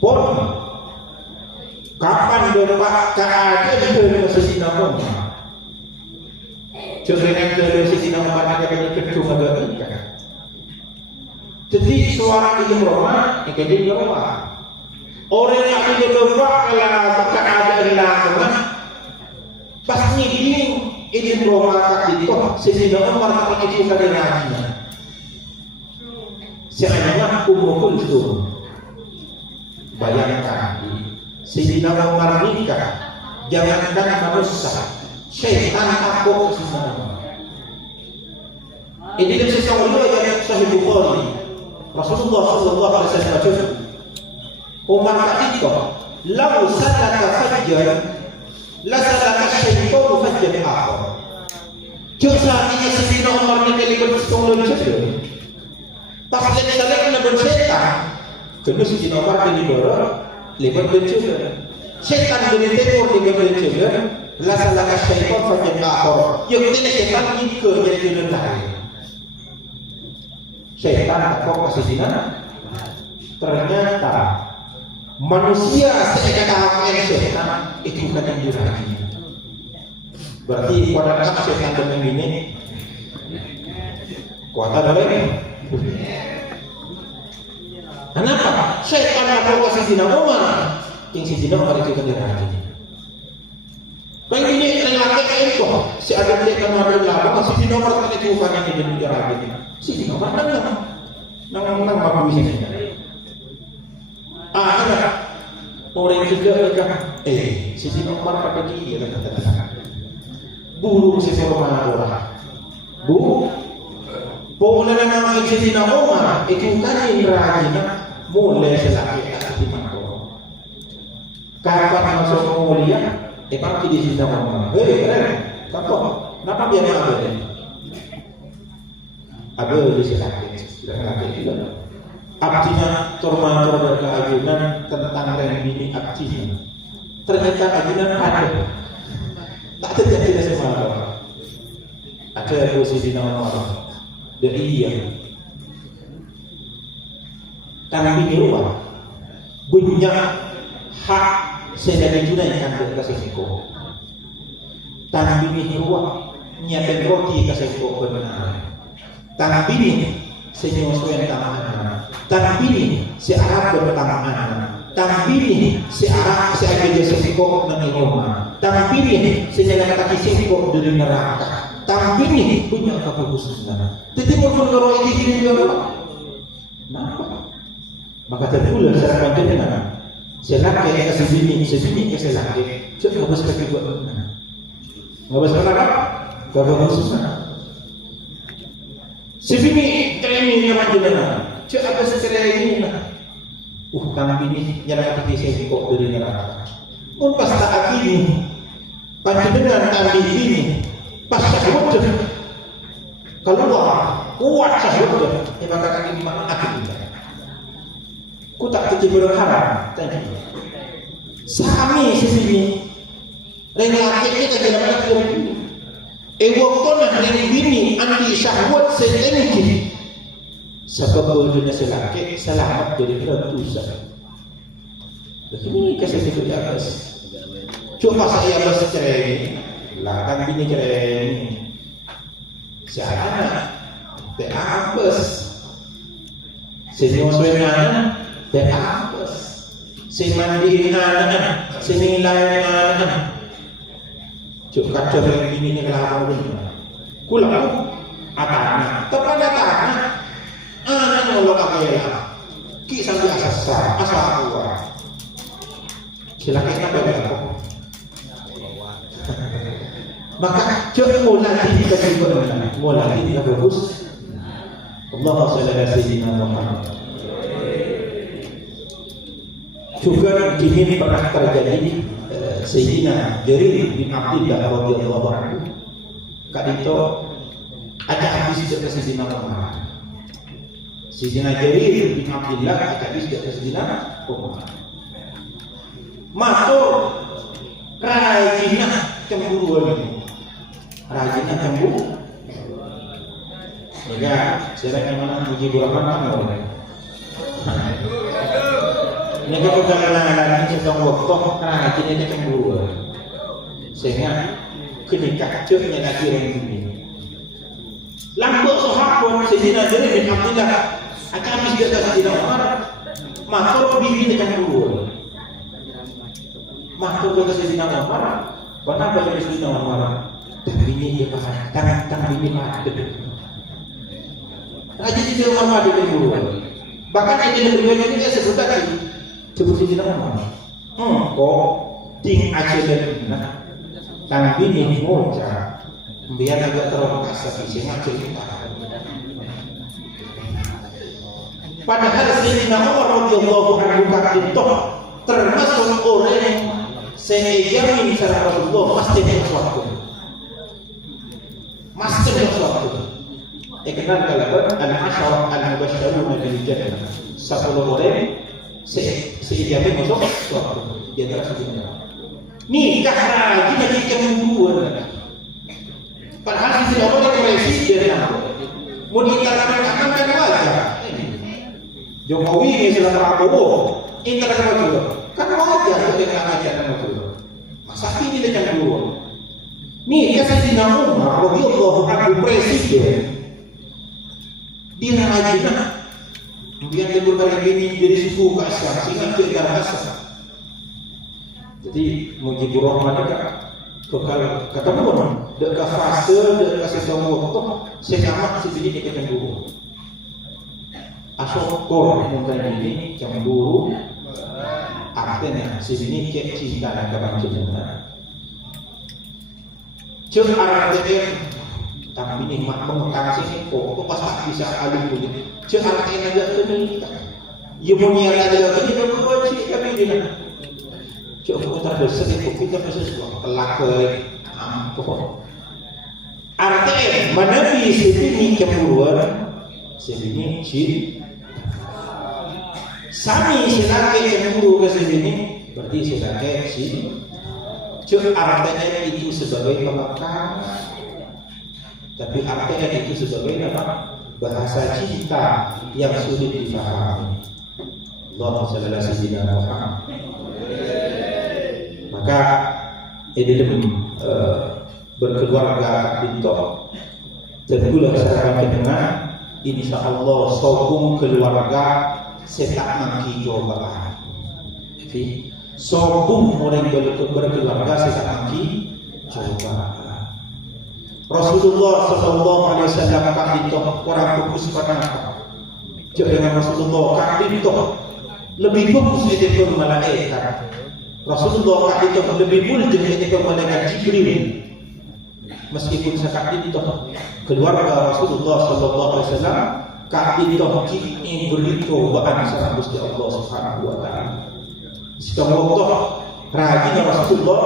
Pun kapan dapat keadaan dari Sayyidina Umar? Jangan dari Sayyidina Umar ada kedua agak. Jadi suara di Roma, ini di Roma. Orang yang di Roma kalau keadaan lakukan pasti ini Roma tak itu Sayyidina Umar tak itu keadaannya. Siapa umur itu? Bayangkan, Sayyidina Umar nikah, jangankan manusia, syaitan takut Sayyidina Umar. Ini dari sesuatu yang Sahih Bukhari. Rasulullah sallallahu alaihi wasallam berkata, Umar ketika lau sadaka fajjan, la sadaka syaitan fajjan akhar. Seandainya Sayyidina Umar nikah dengan seorang lelaki, pasti dia nak bersetan. Kena Sayyidina Umar ini baru lebar berjuga. Syaitan dari timur lebar berjuga. Lasalaka syaitan fajjan akhar. Yang tidak syaitan itu jadi jalan lain. Syaitan takut Sayyidina. Ternyata manusia seekor syaitan itu bukan yang diraji. Berarti pada saat syaitan dengan ini kuat ada lagi. Kenapa? Syaitan bawa Sayyidina Umar. Yang Sayyidina Umar itu kan diraji. Baik ini lelaki itu si ada dia kan ada lama Sayyidina Umar kan itu bukan yang diraji. Sayyidina Umar kan nang bagus ini. Ada orang juga Sayyidina Umar pakai dia kata burung seseorang orang. Bu Pokoknya nama Sayyidina Umar itu kan rajin mulai selagi di mana. Kapan masuk mulia, pasti di Sayyidina Umar. Keren, kenapa dia ada? Ada di selagi. Artinya turma-turma keajunan tentang ini artinya. Ternyata ajunan ada. Tak terjadi semua. Ada Sayyidina Umar. Dan iya karena ini luar punya hak sedang tunaikan ke kasihku tanah bini luar nyiapin roti kasihku benar tanah bini senyum-senyum tangan tanah bini searah bertangan tanah bini searah seagai kasihku nang rumah tanah bini senyum kaki kasihku dari neraka tapi ini punya kebagusan. Jadi mau kalau ini juga, kenapa? Maka terpulang secara panjang. Selaki yang sebini ke selaki. Coba bahas kedua. Nggak bahas apa? Kebagusan. Sebini training yang panjang. Coba bahas secara ini. Kami ini nyala kaki saya kok dari neraka. Pun pas saat ini panjang tadi ini. Pas syahwat keluar kuat syahwat maka kaki di mana aku ku tak kecil berharap sami sini lelaki kita dalam akhir waktu dari bini anti syahwat sedikit sebab wujudnya selaki selamat dari dosa. Ini kasih itu di atas. Coba saya bercerai lah kan bini keren si anak teh apes si nyusunan teh apes si mandiin anak si nilai anak cuk kacau yang bini ni kelapa kulang atana tepat atana anak nolok akela ki sampai asal keluar silakan apa berapa maka jangan mulai kita juga mulai kita bagus. Allahumma shalli ala sayyidina Muhammad. Juga ini pernah terjadi Sayyidina Jarir bin Abdillah radhiyallahu anhu. Kadito ada hadis dari Sayyidina Umar. Sayyidina Jarir bin Abdillah ada hadis dari Sayyidina Umar. Matur rajinah cemburuan ini. Rajinah cemburu. Ya, sekarang yang mana muji burakan mana? Ini kan perjalanan lagi tentang waktu, nah ini cemburu. Sehingga kenikah ceknya lagi orang ini. Lambok sahabat Sayyidina Jarir bin Abdullah akan habis dia Sayyidina Umar, maka bibi cemburu. Maka kata Sayyidina Umar, kenapa jadi Sayyidina Umar? Bini dia pakai tangan bini mati. Raja Sayyidina Umar dia cemburu. Bahkan yang berbeda ini dia sebut tadi. Sebut Sayyidina Umar. Kok ting aja dan tangan bini moja. Biar agak terprovokasi sehingga cerita. Padahal Sayyidina Umar radhiyallahu anhu itu termasuk orang yang sejamin sama Rasulullah pasti sesuatu. Pasti sesuatu. Kenal kalau al-asyara al-mubashshirun bil jannah. 10 orang sejamin masuk sesuatu. Dia terasa Sayyidina. Nikah lagi dari cemburu. Padahal si Allah yang presiden mau dikatakan kan wajah. Jokowi misalnya Prabowo, ini kan wajah. Kan wajah kita ngajaran itu. Masa ini dia cemburu. Nih Sayyidina Umar radhiyallahu anhu presiden. Dia rajin. Dia berkali ini jadi suku kasar, sehingga dia kasar. Jadi mujibur rahmat kalau ketemu dekat fase dekat sesuatu waktu sekamat sebiji dekat cemburu. Asokor mungkin ini cemburu artinya sebiji ke cinta dan kebahagiaan. Cek artinya tapi ini mak mengutang sini kok pas bisa alim ini. Cek artinya agak kenika. Ya mau niat aja ini berbuat sih kami dia. Coba terdosa itu kita sesuatu kelak artinya menepi sebini cemburuan sebini jin sami silake cemburu ke sebini berarti silake jin artinya itu sebagai pemakaran tapi artinya itu sebagai apa bahasa cinta yang sulit difahami. Allahumma shalli ala sayyidina Muhammad. Maka ini berkeluarga bintok tergulang secara pendengar insya Allah sokong keluarga setak mangki cobaan. Sokong orang berkeluarga setak mangki cobaan. Rasulullah Sallallahu Alaihi Wasallam kak bintok orang fokus pada apa? Jangan Rasulullah kak bintok lebih fokus di malaikat. Rasulullah itu lebih mulia ketika malaikat Jibril. Meskipun sekat itu keluarga Rasulullah sallallahu alaihi wasallam kak itu ingin beri cobaan sama Gusti Allah Subhanahu wa taala. Sekarang waktu rajin Rasulullah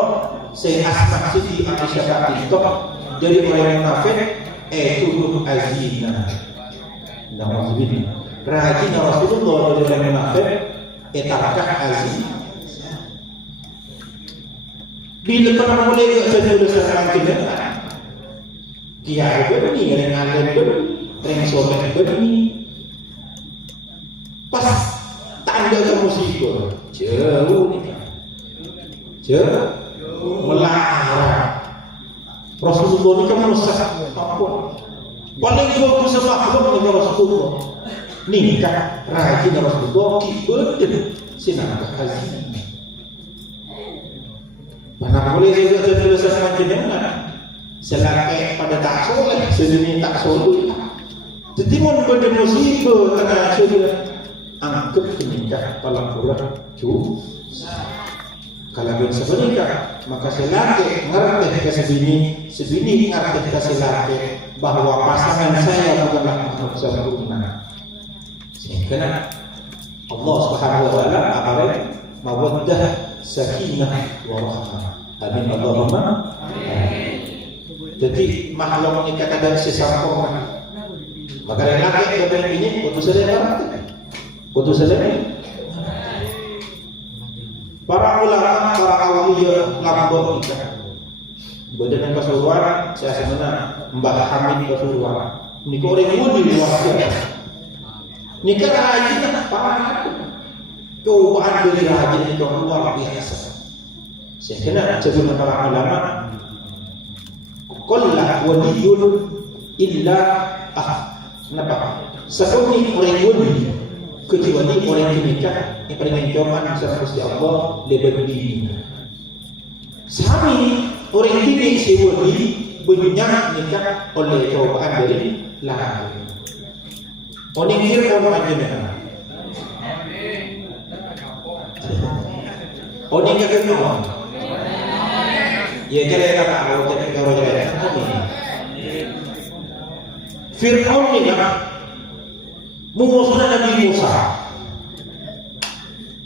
saya asma Siti Aisyah itu dari orang munafik itu azina. Nauzubillah. Rajin Rasulullah dari orang munafik etakah azina. Bila pernah mulai ke tulisan makin kiai begini, dengan alim begini, sobat begini, pas tanda kamu musibah jauh nih, jauh melarang. Rasulullah ini kamu rusak apa? Paling bagus makhluk dengan Rasulullah. Nikah rajin Rasulullah kibeden sinangkah haji. Mana boleh juga tulisan panjenengan selaki pada tak soleh sedini tak soleh. Jadi mau pada musibah kena sudah anggap menikah palang kurang cu. Kalau bisa menikah maka selaki ngerti ke sebini ngerti ke selaki bahwa pasangan saya bukanlah makhluk sempurna. Sehingga Allah Subhanahu wa taala akan mawaddah sakinah wa rahmah. Amin Allahumma. Jadi makhluk ini kadang sesempurna. Maka laki kepada ini putus saja. Para ulama, para awliya lambok nikah. Badan Pasuruan saya sebenarnya Mbah Hamid Pasuruan. Ini orang mudi luar biasa. Ini kan rajin apa? Cobaan dari rajin itu luar biasa. Sehingga sebelum para ulama, kullah waliyun illa kenapa? Seperti orang wali kecuali orang yang nikah yang paling mencoba seperti Allah lebih. Sami orang ini si wali banyak nikah oleh cobaan dari lahir. Orang Fir'aun macamnya. Orang yang Fir'aun. Ya jadi kata Allah jadi kalau jadi Fir'aun ni musuh Nabi Musa.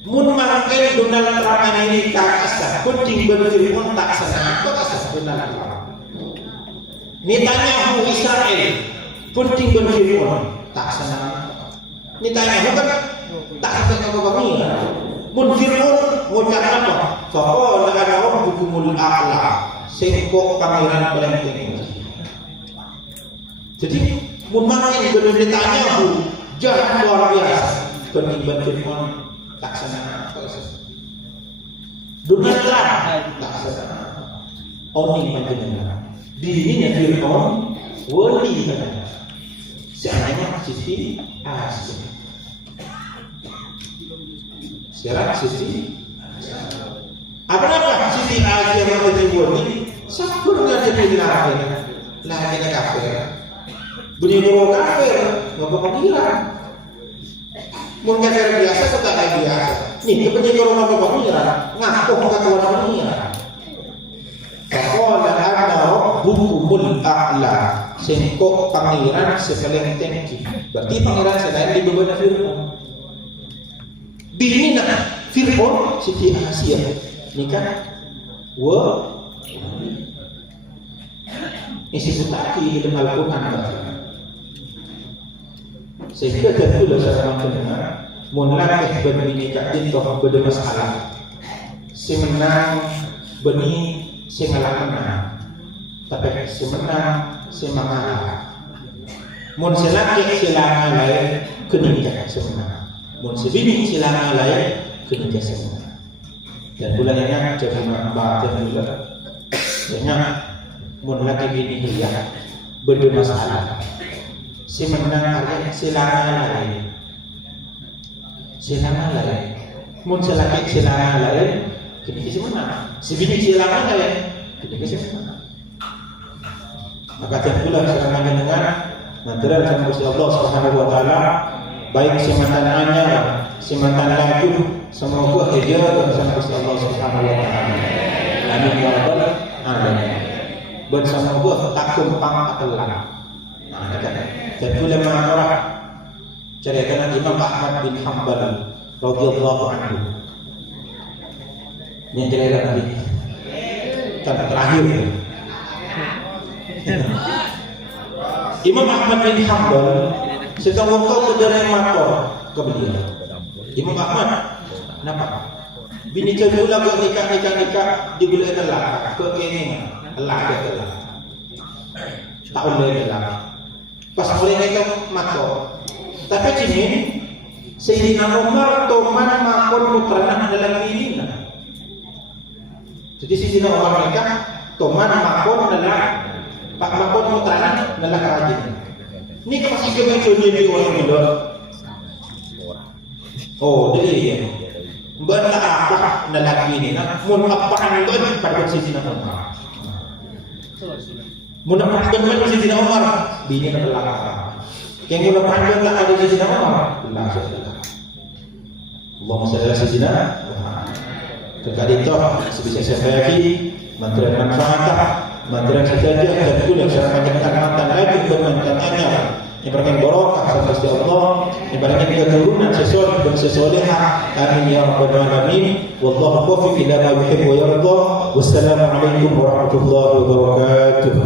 Mun makai Donald Trump ini tak asal, penting Fir'aun tak sana, tak asal Donald Trump. Netanyahu Israel, penting Fir'aun tak sana. Netanyahu kan tak sana kau mun Fir'aun ngucap apa? Faqala ana rabbukumul a'la. Sengkok pangeran paling tinggi. Jadi mun makin benar Netanyahu jahat luar biasa. Penimban Fir'aun tak sana. Donald Trump tak sana. Oni panjenengan. Bininya Fir'aun wali kan. Seandainya Siti Asia. Sekarang Siti apa Siti Asia yang terjadi sakur nggak jadi lahir kafir bunyi dulu kafir nggak pengiran mungkin kafir biasa tetap kayak biasa nih bunyi dulu nggak pengiran ngaku nggak keluar pengiran Faqala ana rabbukumul a'la. Sengkok pangeran sepaling tinggi. Berarti pangeran selain di beban Fir'aun. Bini nak Fir'aun Siti Asia. Ini kan isi sutaki dalam Al-Quran. Sehingga tentu saya mendengar munakih berbini kajin toh beda masalah. Si menang benih si ngalah menang. Tapi si menang si mengalah. Mun selaki silangan lain kenikah si menang. Mun si bini silangan lain kenikah si menang. Dan bulannya jadi baca juga. Banyak mun laki bini dia beda masalah. Si menang artinya silangan lain. Silangan lain. Mun selaki silangan lain kenikah si menang. Si bini silangan lain kenikah si menang. Maka tentulah sekarang dengan material yang Gusti Allah Subhanahu wa taala baik si mantan anyar, si mantan laju, semoga hidayah dan Gusti Allah Subhanahu wa taala. Amin ya rabbal alamin. Dan semoga tak tumpang atelan. Nah, tentulah orang ceritakan Imam Ahmad bin Hanbal radhiyallahu anhu. Yang cerita tadi terakhir. Imam Ahmad bin Hanbal sedang waktu kejaran motor ke beliau. Imam Ahmad, kenapa? Bini kedua ke nikah di bulan telah ke kini telah. Tak boleh telah. Pas boleh nikah motor. Tapi sini Sayyidina Umar toman makon mukrana dalam ini. Jadi Sayyidina Umar nikah toman makon dalam Pak Makon Mutranan adalah kerajaan. Ini masih kebetulan di orang Indo. Oh, jadi benda apa lelaki ini? Mun apa anda pada sisi nama? Mun apa anda sisi nama? Bini adalah. Yang mun apa anda ada sisi nama? Allahumma salli ala sayyidina. Terkait itu sebisa saya lagi mantra manfaat. Mantra saja dan pula cara menjalankan mantan lagi bermantannya yang berikan barokah sama Allah yang berikan keturunan sesuai dan sesolehah. Amin ya rabbal alamin. Wallahu taufiq ila ma yuhibbu wa yarda. Wassalamu alaikum warahmatullahi wabarakatuh.